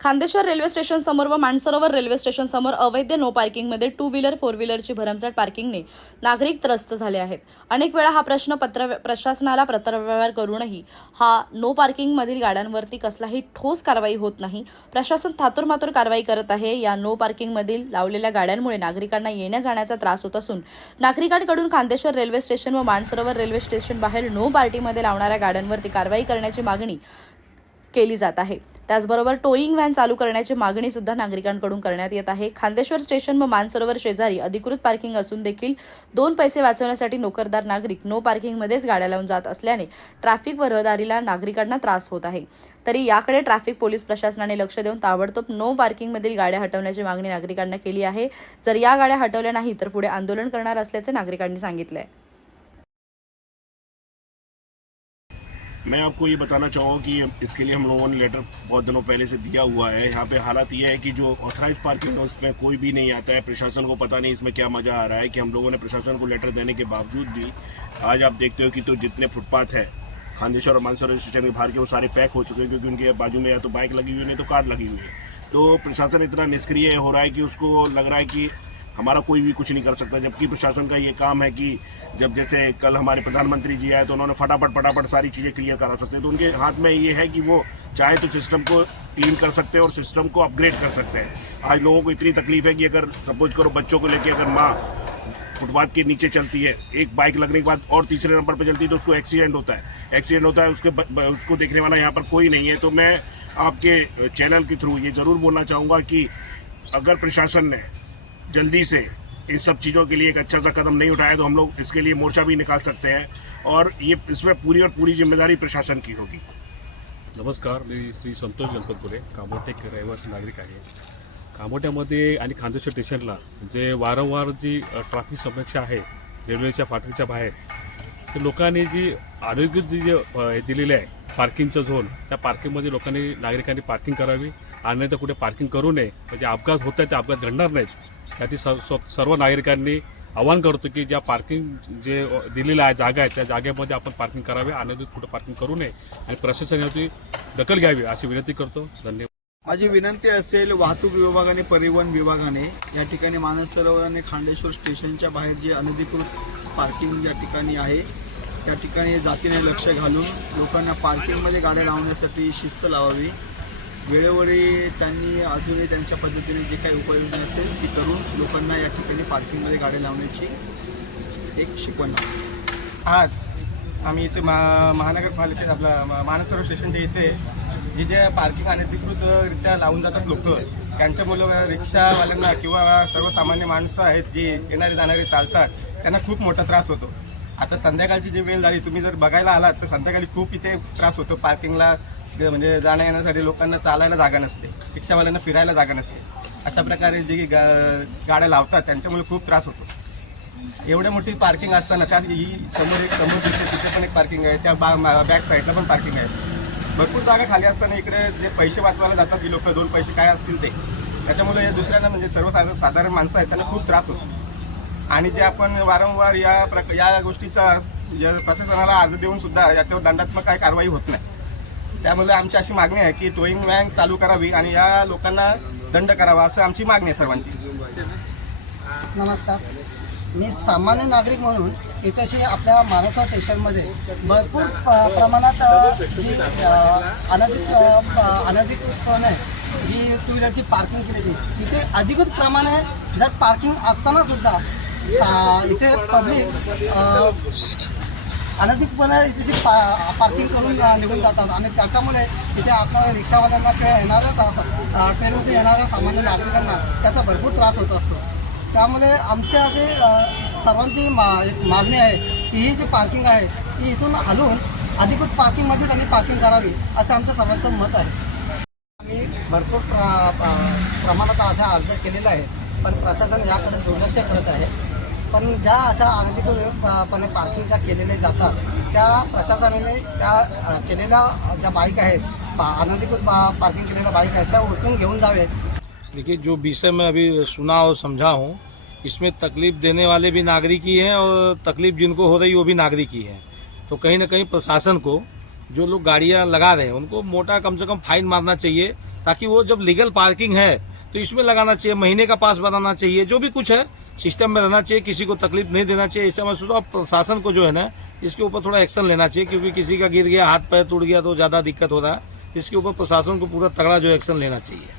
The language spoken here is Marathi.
खांदेश्वर रेल्वे स्टेशन समोर व मानसरोवर रेल्वे स्टेशन समोर अवैध नो पार्किंगमध्ये टू व्हीलर फोर व्हीलरची भरमसाठ पार्किंगने नागरिक त्रस्त झाले आहेत. अनेक वेळा हा प्रश्न पत्र प्रशासनाला पत्रव्यवहार करूनही हा नो पार्किंगमधील गाड्यांवरती कसलाही ठोस कारवाई होत नाही. प्रशासन थातुरमातुर कारवाई करत आहे. या नो पार्किंगमधील लावलेल्या गाड्यांमुळे नागरिकांना येण्या जाण्याचा त्रास होत असून नागरिकांकडून खांदेश्वर रेल्वे स्टेशन व मानसरोवर रेल्वे स्टेशन बाहेर नो पार्टीमध्ये लावणाऱ्या गाड्यांवरती कारवाई करण्याची मागणी केली जात आहे. त्याचबरोबर टोईंग व्हॅन चालू करण्याची मागणी सुद्धा नागरिकांकडून करण्यात येत आहे. खांदेश्वर स्टेशन व मानसरोवर शेजारी अधिकृत पार्किंग असून देखील दोन पैसे वाचवण्यासाठी नोकरदार नागरिक नो पार्किंगमध्येच गाड्या लावून जात असल्याने ट्रॅफिक व रहदारीला नागरिकांना त्रास होत आहे. तरी याकडे ट्रॅफिक पोलीस प्रशासनाने लक्ष देऊन ताबडतोब नो पार्किंगमधील गाड्या हटवण्याची मागणी नागरिकांना केली आहे. जर या गाड्या हटवल्या नाही तर पुढे आंदोलन करणार असल्याचे नागरिकांनी सांगितले मैं आपको ये बताना चाहूँगा कि इसके लिए हम लोगों ने लेटर बहुत दिनों पहले से दिया हुआ है। यहाँ पे हालात ये है कि जो ऑथराइज पार्किंग है, उसमें कोई भी नहीं आता है। प्रशासन को पता नहीं इसमें क्या मज़ा आ रहा है कि हम लोगों ने प्रशासन को लेटर देने के बावजूद भी आज आप देखते हो कि तो जितने फुटपाथ है खांदेश्वर और मानसरोवर स्टेशन के बाहर के, वो सारे पैक हो चुके हैं क्योंकि उनके बाजू में या तो बाइक लगी हुई है, नहीं तो कार लगी हुई है। तो प्रशासन इतना निष्क्रिय हो रहा है कि उसको लग रहा है कि हमारा कोई भी कुछ नहीं कर सकता, जबकि प्रशासन का ये काम है कि जब जैसे कल हमारे प्रधानमंत्री जी आए तो उन्होंने फटाफट फटाफट सारी चीज़ें क्लियर करा सकते हैं। तो उनके हाथ में ये है कि वो चाहे तो सिस्टम को क्लीन कर सकते हैं और सिस्टम को अपग्रेड कर सकते हैं। आज लोगों को इतनी तकलीफ़ है कि अगर सपोज़ करो बच्चों को लेके अगर माँ फुटपाथ के नीचे चलती है, एक बाइक लगने के बाद और तीसरे नंबर पर चलती है तो उसको एक्सीडेंट होता है। एक्सीडेंट होता है, उसके उसको देखने वाला यहाँ पर कोई नहीं है। तो मैं आपके चैनल के थ्रू ये ज़रूर बोलना चाहूँगा कि अगर प्रशासन ने जल्दी से इन सब चीज़ों के लिए एक अच्छा सा कदम नहीं उठाया तो हम लोग इसके लिए मोर्चा भी निकाल सकते हैं और ये इसमें पूरी और पूरी जिम्मेदारी प्रशासन की होगी। नमस्कार मी श्री संतोष गणपतपुरे कामोटे रहिवासी नागरिक आहे। कामोट्यामध्ये आणि खांदेश्वर स्टेशनला जे वारंवार जी ट्रॅफिक समीक्षा आहे रेल्वेच्या फाटकीच्या बाहेर तर लोकांनी जी आरोग्य जी जे दिलेली हे आहे पार्किंगचं झोन त्या पार्किंगमध्ये लोकांनी नागरिकांनी पार्किंग करावी. आणि तर कुठे पार्किंग करू नये. म्हणजे अपघात होत आहेत ते अपघात घडणार नाहीत. त्यासाठी सर्व सर्व नागरिकांनी आवाहन करतो की ज्या पार्किंग जे दिलेलं आहे जागा आहे त्या जागेमध्ये आपण पार्किंग करावे आणि कुठे पार्किंग करू नये. आणि प्रशासनाची दखल घ्यावी अशी विनंती करतो. धन्यवाद. माझी विनंती असेल वाहतूक विभागाने परिवहन विभागाने या ठिकाणी मानस सरोवर आणि खांडेश्वर स्टेशनच्या बाहेर जे अनधिकृत पार्किंग या ठिकाणी आहे त्या ठिकाणी जातीने लक्ष घालून लोकांना पार्किंगमध्ये गाड्या लावण्यासाठी शिस्त लावावी. वेळोवेळी त्यांनी अजूनही त्यांच्या पद्धतीने जे काही उपाययोजना असेल ती करून लोकांना या ठिकाणी पार्किंगमध्ये गाड्या लावण्याची एक शिकवण आज आम्ही इथे मा महानगरपालिकेत आपला मानसरोवर स्टेशनच्या इथे जिथे पार्किंग अनधिकृतरित्या लावून जातात लोक त्यांच्यामुळं रिक्षावाल्यांना किंवा सर्वसामान्य माणसं आहेत जी येणारे जाणारे चालतात त्यांना खूप मोठा त्रास होतो. आता संध्याकाळची जी वेळ झाली तुम्ही जर बघायला आलात तर संध्याकाळी खूप इथे त्रास होतो. पार्किंगला तिथे म्हणजे जाण्या येण्यासाठी लोकांना चालायला जागा नसते. रिक्षावाल्यांना फिरायला जागा नसते. अशा प्रकारे जी गा गाड्या लावतात त्यांच्यामुळे खूप त्रास होतो. एवढ्या मोठी पार्किंग असताना त्यात ही समोर एक समोर दिसते तिथे पण एक पार्किंग आहे त्या बा बॅक साईडला पण पार्किंग आहे. भरपूर जागा खाली असताना इकडे जे पैसे वाचवायला जातात ही लोक दोन पैसे काय असतील ते. त्याच्यामुळे हे दुसऱ्यांना म्हणजे सर्वसाधारण साधारण माणसं आहेत त्यांना खूप त्रास होतो. आणि जे आपण वारंवार या प्रक या गोष्टीचा या प्रशासनाला अर्ज देऊन सुद्धा याच्यावर दंडात्मक काही कारवाई होत नाही. त्यामुळे आमची अशी मागणी आहे की टोईंग वॅन चालू करावी आणि या लोकांना दंड करावा असं आमची मागणी आहे सर्वांची. नमस्कार. मी सामान्य नागरिक म्हणून इथेशी आपल्या मानसा स्टेशनमध्ये भरपूर प्रमाणात जी अनधिक अनधिकृतपणे जी टू व्हीलरची पार्किंग केली इथे अधिकृत प्रमाणे जर पार्किंग असताना सुद्धा सा इथे पब्लिक अनधिकपणे इथे पा पार्किंग करून निघून जातात. आणि त्याच्यामुळे इथे असणाऱ्या रिक्षावाल्यांना किंवा येणाऱ्या ट्रेनमध्ये येणाऱ्या सामान्य नागरिकांना त्याचा भरपूर त्रास होत असतो. त्यामुळे आमच्या असे सर्वांची मा एक मागणी आहे की ही जी पार्किंग आहे ती इथून हलवून अधिकृत पार्किंगमध्ये त्यांनी पार्किंग करावी असं आमचं सर्वांचं मत आहे. आम्ही भरपूर प्र प्रमाणात असा अर्ज केलेला आहे पण प्रशासन याकडे दुर्लक्ष करत आहे. पण ज्या पार्किंग ज्या केलेल्या जातात ज्या घेऊन जावे. देखिए, जो विषय मैं अभी सुना और समझा हूँ, इसमें तकलीफ़ देने वाले भी नागरिक ही हैं और तकलीफ़ जिनको हो रही वो भी नागरिक ही हैं। तो कहीं ना कहीं प्रशासन को, जो लोग गाड़ियाँ लगा रहे हैं, उनको मोटा कम से कम फाइन मारना चाहिए, ताकि वो जब लीगल पार्किंग है तो इसमें लगाना चाहिए, महीने का पास बनाना चाहिए, जो भी कुछ है सिस्टम में रहना चाहिए, किसी को तकलीफ़ नहीं देना चाहिए, ऐसा मैं सोचता हूँ। प्रशासन को जो है ना, इसके ऊपर थोड़ा एक्शन लेना चाहिए, क्योंकि किसी का गिर गया, हाथ, पैर टूट गया तो ज़्यादा दिक्कत हो रहा है। इसके ऊपर प्रशासन को पूरा तगड़ा जो एक्शन लेना चाहिए।